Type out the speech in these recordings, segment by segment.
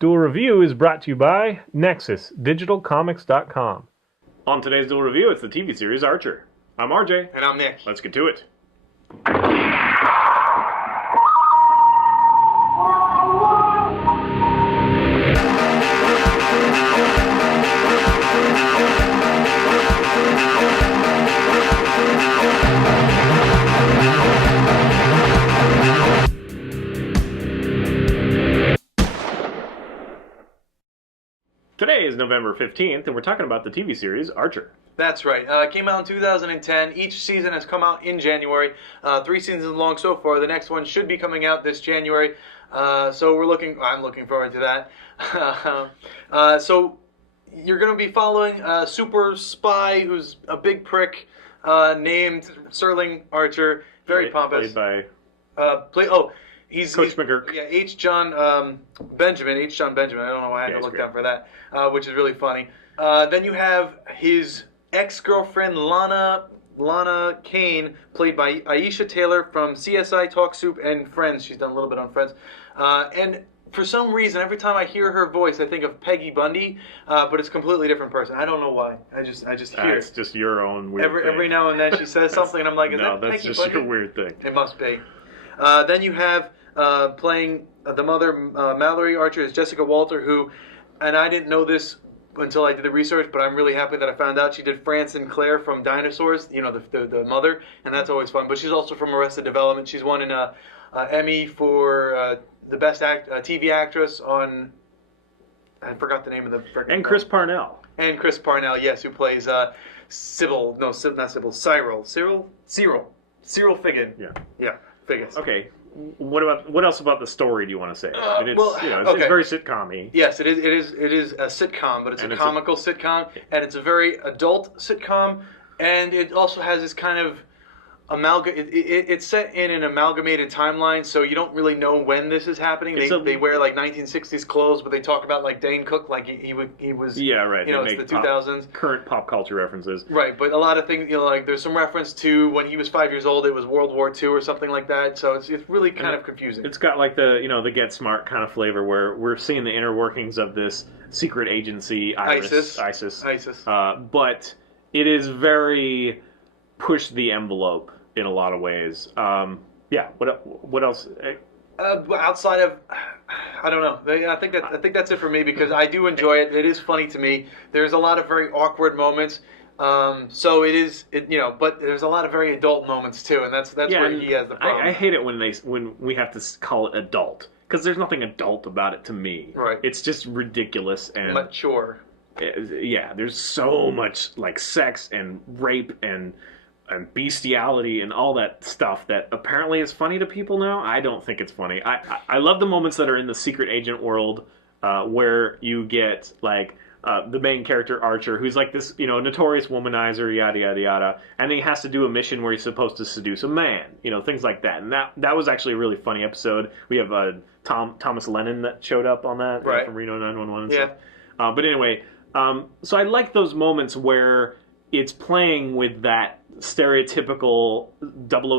Duel Review is brought to you by NexusDigitalComics.com. On today's Duel Review, it's the TV series Archer. I'm RJ. And I'm Nick. Let's get to it. Today is November 15th, and we're talking about the TV series Archer. That's right. It came out in 2010. Each season has come out in January. 3 seasons long so far. The next one should be coming out this January. So I'm looking forward to that. So you're going to be following a super spy who's a big prick named Sterling Archer. Very pompous. Played by... He's Coach McGurk. Yeah, H. John Benjamin. I don't know why I had to look down for that, which is really funny. Then you have his ex-girlfriend, Lana Kane, played by Aisha Taylor from CSI, Talk Soup, and Friends. She's done a little bit on Friends. And for some reason, every time I hear her voice, I think of Peggy Bundy, but it's a completely different person. I don't know why. I just hear It's just your own weird thing. Every now and then she says something, and I'm like, is that that's Peggy just Bundy? your weird thing. It must be. Then you have playing the mother, Mallory Archer, is Jessica Walter, who, and I didn't know this until I did the research, but I'm really happy that I found out she did Fran Sinclair from Dinosaurs, you know, the mother, and that's always fun. But she's also from Arrested Development. She's won an Emmy for the best TV actress on, I forgot the name of the freaking And Chris Parnell. And Chris Parnell, yes, who plays Cyril Figgin. Yeah, Figgins. Okay. What else about the story do you want to say? It's very sitcom-y. Yes, it is a sitcom, but it's a comical sitcom, and it's a very adult sitcom, and it also has this kind of it's set in an amalgamated timeline, so you don't really know when this is happening. They wear like 1960s clothes, but they talk about like Dane Cook, like he was. Yeah, right. You know, it's the 2000s. Current pop culture references. Right, but a lot of things, like there's some reference to when he was 5 years old, it was World War II or something like that. So it's really kind of confusing. It's got like the Get Smart kind of flavor where we're seeing the inner workings of this secret agency, ISIS. But it is very push the envelope in a lot of ways. What else? Outside of, I don't know. I think that's it for me because I do enjoy it. It is funny to me. There's a lot of very awkward moments. So but there's a lot of very adult moments too, and that's where he has the problem. I hate it when we have to call it adult because there's nothing adult about it to me. Right. It's just ridiculous and mature. Yeah, there's so much like sex and rape and bestiality and all that stuff that apparently is funny to people now. I don't think it's funny. I love the moments that are in the secret agent world where you get like the main character Archer, who's like this notorious womanizer, yada yada yada, and then he has to do a mission where he's supposed to seduce a man, things like that. And that was actually a really funny episode. We have Thomas Lennon that showed up on that, right, from Reno 911 and stuff. But anyway, so I like those moments where it's playing with that stereotypical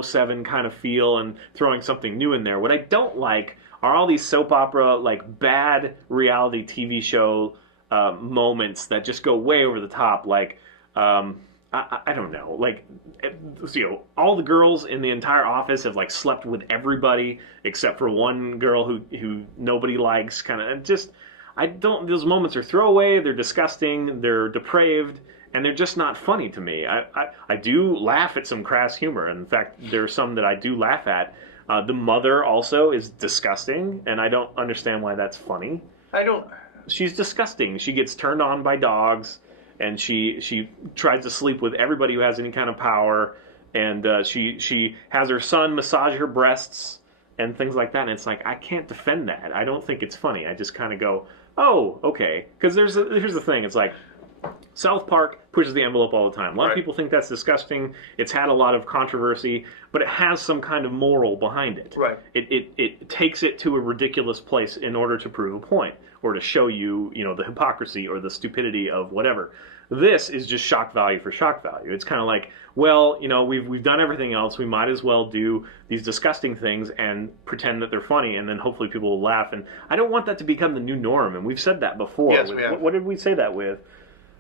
007 kind of feel and throwing something new in there. What I don't like are all these soap opera, like bad reality TV show moments that just go way over the top. Like, I don't know, like, all the girls in the entire office have like slept with everybody except for one girl who nobody likes. Those moments are throwaway. They're disgusting. They're depraved. And they're just not funny to me. I do laugh at some crass humor. In fact, there are some that I do laugh at. The mother also is disgusting, and I don't understand why that's funny. She's disgusting. She gets turned on by dogs, and she tries to sleep with everybody who has any kind of power, and she has her son massage her breasts and things like that. And it's like, I can't defend that. I don't think it's funny. I just kind of go, oh, okay. Because here's the thing. It's like, South Park pushes the envelope all the time. A lot of Right. people think that's disgusting. It's had a lot of controversy, but it has some kind of moral behind it. Right. It takes it to a ridiculous place in order to prove a point or to show you, the hypocrisy or the stupidity of whatever. This is just shock value for shock value. It's kind of like, well, we've done everything else. We might as well do these disgusting things and pretend that they're funny, and then hopefully people will laugh. And I don't want that to become the new norm. And we've said that before. Yes, we have. What did we say that with?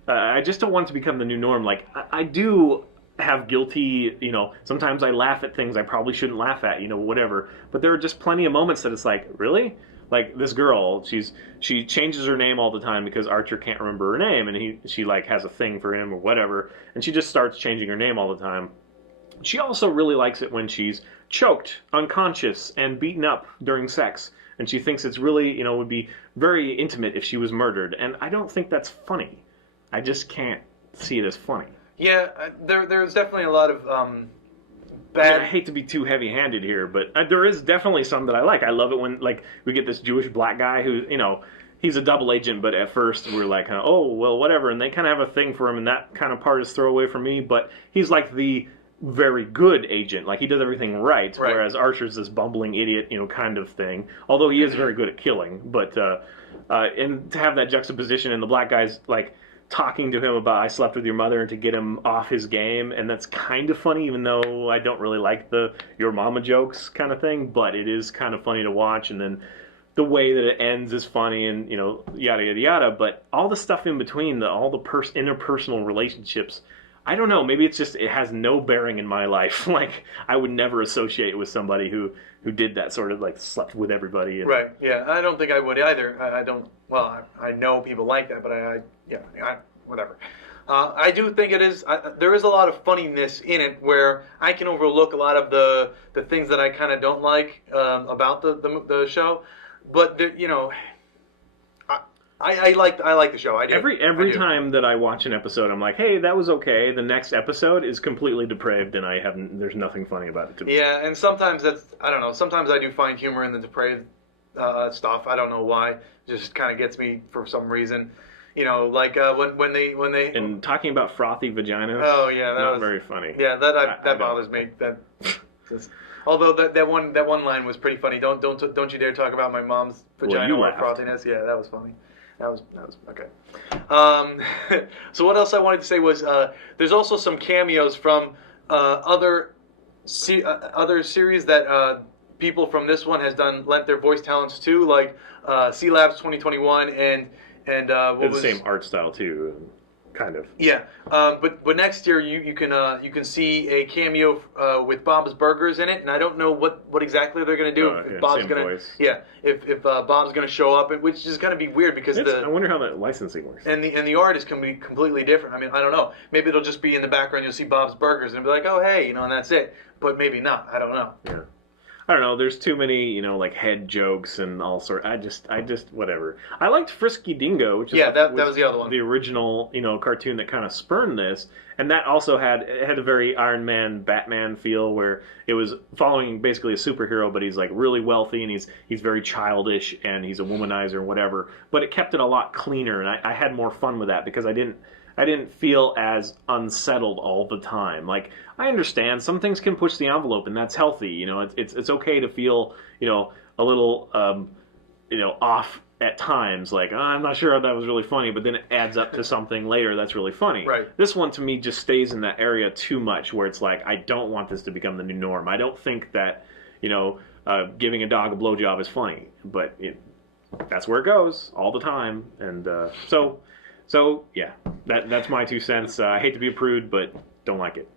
I just don't want it to become the new norm. Like, I do have guilty, sometimes I laugh at things I probably shouldn't laugh at, whatever. But there are just plenty of moments that it's like, really? Like this girl, she changes her name all the time because Archer can't remember her name, and she like has a thing for him or whatever, and she just starts changing her name all the time. She also really likes it when she's choked, unconscious, and beaten up during sex, and she thinks it's really, would be very intimate if she was murdered, and I don't think that's funny. I just can't see it as funny. Yeah, there's definitely a lot of I hate to be too heavy-handed here, but there is definitely some that I like. I love it when, like, we get this Jewish black guy who, he's a double agent, but at first we're like, oh, well, whatever, and they kind of have a thing for him, and that kind of part is throwaway for me, but he's like the very good agent. Like, he does everything right. Whereas Archer's this bumbling idiot, kind of thing, although he is very good at killing, but, and to have that juxtaposition, and the black guy's, like, talking to him about I slept with your mother and to get him off his game, and that's kind of funny, even though I don't really like the your mama jokes kind of thing, but it is kind of funny to watch, and then the way that it ends is funny, and yada yada yada, but all the stuff in between, all the interpersonal relationships, I don't know, maybe it's just it has no bearing in my life. Like, I would never associate with somebody who did that sort of, like, slept with everybody. And, right, yeah, I don't think I would either. I don't, well, I know people like that, but whatever. I do think it is, there is a lot of funniness in it where I can overlook a lot of the things that I kind of don't like about the show, but, I like the show. I do. Every time that I watch an episode, I'm like, hey, that was okay. The next episode is completely depraved, and there's nothing funny about it to me. Yeah, and sometimes I don't know, sometimes I do find humor in the depraved stuff. I don't know why. It just kind of gets me for some reason. Like when they and talking about frothy vaginas. Oh yeah, that was very funny. Yeah, that bothers me. Although that one line was pretty funny. Don't you dare talk about my mom's vagina or frothiness. Yeah, that was funny. That was okay. So what else I wanted to say was there's also some cameos from other series that people from this one has lent their voice talents to, like C Labs 2021 and what was the same art style too, kind of. Yeah, but next year you can see a cameo with Bob's Burgers in it, and I don't know what exactly they're gonna do. If Bob's gonna voice. If Bob's gonna show up, which is gonna be weird because I wonder how that licensing works. And the art is gonna be completely different. I mean, I don't know. Maybe it'll just be in the background. You'll see Bob's Burgers and be like, oh hey, and that's it. But maybe not. I don't know. Yeah. I don't know. There's too many, like head jokes and all sort. I just whatever. I liked Frisky Dingo, which is that was the other one, the original, cartoon that kind of spurned this, and that also had a very Iron Man, Batman feel, where it was following basically a superhero, but he's like really wealthy and he's very childish and he's a womanizer and whatever. But it kept it a lot cleaner, and I had more fun with that because I didn't feel as unsettled all the time. Like, I understand some things can push the envelope, and that's healthy. It's okay to feel, a little, off at times. Like, I'm not sure if that was really funny, but then it adds up to something later that's really funny. Right. This one, to me, just stays in that area too much, where it's like, I don't want this to become the new norm. I don't think that, giving a dog a blowjob is funny, but that's where it goes all the time, and So yeah, that's my 2 cents. I hate to be a prude, but don't like it.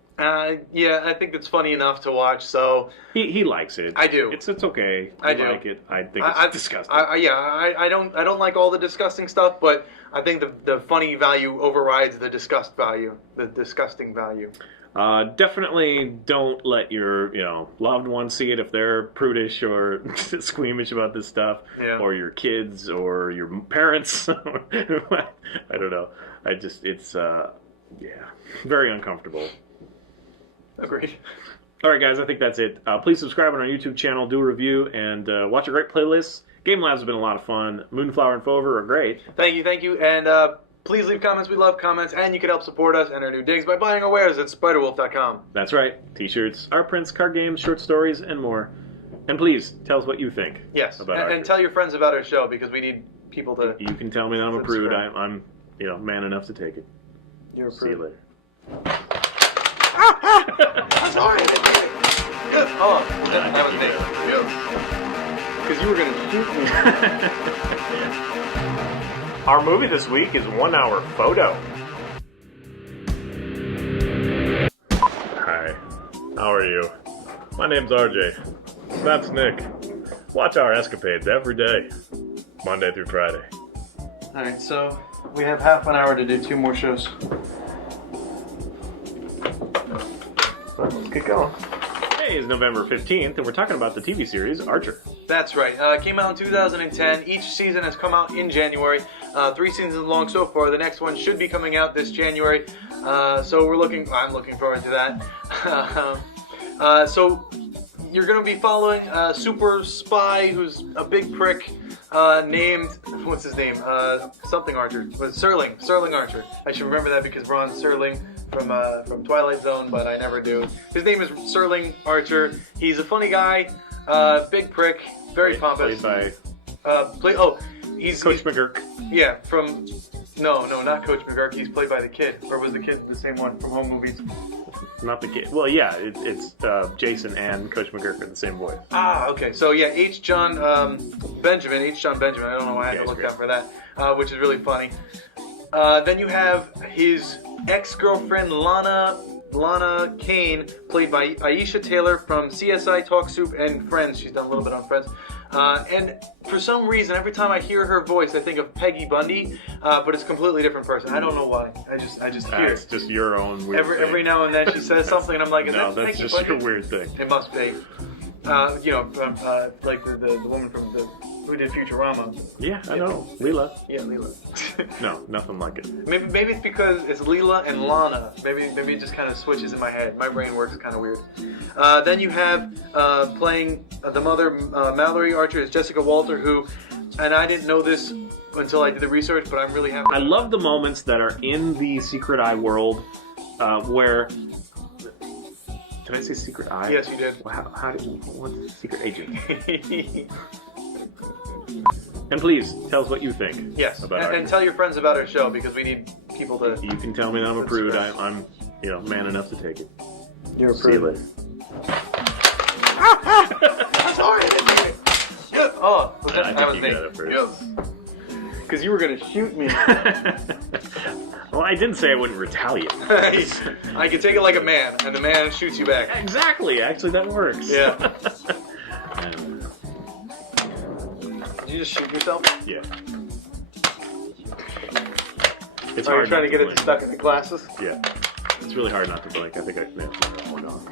Yeah, I think it's funny enough to watch. So he likes it. I do. It's okay. I do like it. I think it's disgusting. I don't like all the disgusting stuff, but I think the funny value overrides the disgusting value. Definitely don't let your loved ones see it if they're prudish or squeamish about this stuff, or your kids or your parents. I don't know. It's very uncomfortable. Agreed. All right, guys, I think that's it. Please subscribe on our YouTube channel, do a review, and watch a great playlist. Game Labs have been a lot of fun. Moonflower and Fover are great. Thank you, and Please leave comments. We love comments. And you can help support us and our new digs by buying our wares at spiderwolf.com. That's right. T-shirts, art prints, card games, short stories, and more. And please, tell us what you think. Yes, about and tell your friends about our show, because we need people to... You can tell me that I'm a prude. I'm man enough to take it. You're a prude. See you later. Sorry. Oh, that was me. Because you were going to shoot me. Our movie this week is 1 Hour Photo. Hi, how are you? My name's RJ. That's Nick. Watch our escapades every day, Monday through Friday. Alright, so we have half an hour to do 2 more shows. Let's get going. Today is November 15th, and we're talking about the TV series Archer. That's right. It came out in 2010. Each season has come out in January. 3 seasons long so far. The next one should be coming out this January. So I'm looking forward to that. So you're going to be following a super spy who's a big prick named, what's his name? Something Archer. Sterling Archer. I should remember that because Ron Serling from Twilight Zone, but I never do. His name is Sterling Archer. He's a funny guy, big prick, very pompous. Played by he's Coach McGurk. Yeah, no, not Coach McGurk. He's played by the kid, or was the kid the same one from Home Movies? Not the kid. Well, yeah, it's Jason and Coach McGurk are the same voice. Ah, okay. So yeah, H. John Benjamin. I don't know why I had to look down for that, which is really funny. Then you have his ex-girlfriend Lana Kane, played by Aisha Taylor from CSI, Talk Soup, and Friends. She's done a little bit on Friends. And for some reason, every time I hear her voice, I think of Peggy Bundy, but it's a completely different person. I don't know why. I just hear It's just your own weird thing. Every now and then she says something, and I'm like, is no, that that's Peggy just Bundy? your weird thing. It must be. Like the woman from who did Futurama. Yeah, I know. Leela. Yeah, Leela. No, nothing like it. Maybe it's because it's Leela and Lana. Maybe it just kind of switches in my head. My brain works kind of weird. Then you have playing the mother, Mallory Archer, is Jessica Walter, who, and I didn't know this until I did the research, but I'm really happy. I love the moments that are in the Secret Eye world where... Did I say Secret Eye? Yes, you did. What's Secret Agent? And please, tell us what you think. Yes, about and tell your friends about our show, because we need people to... You can tell me that I'm a prude. I'm man enough to take it. You're a prude. See you later. Sorry. Oh, that was me. Because you were going to shoot me. Well, I didn't say I wouldn't retaliate. I can take it like a man, and the man shoots you back. Exactly. Actually, that works. Yeah. Did you just shoot yourself? Yeah. It's Are hard you trying to get it blink. stuck in the glasses? Yeah. It's really hard not to blink. I think I snapped one off.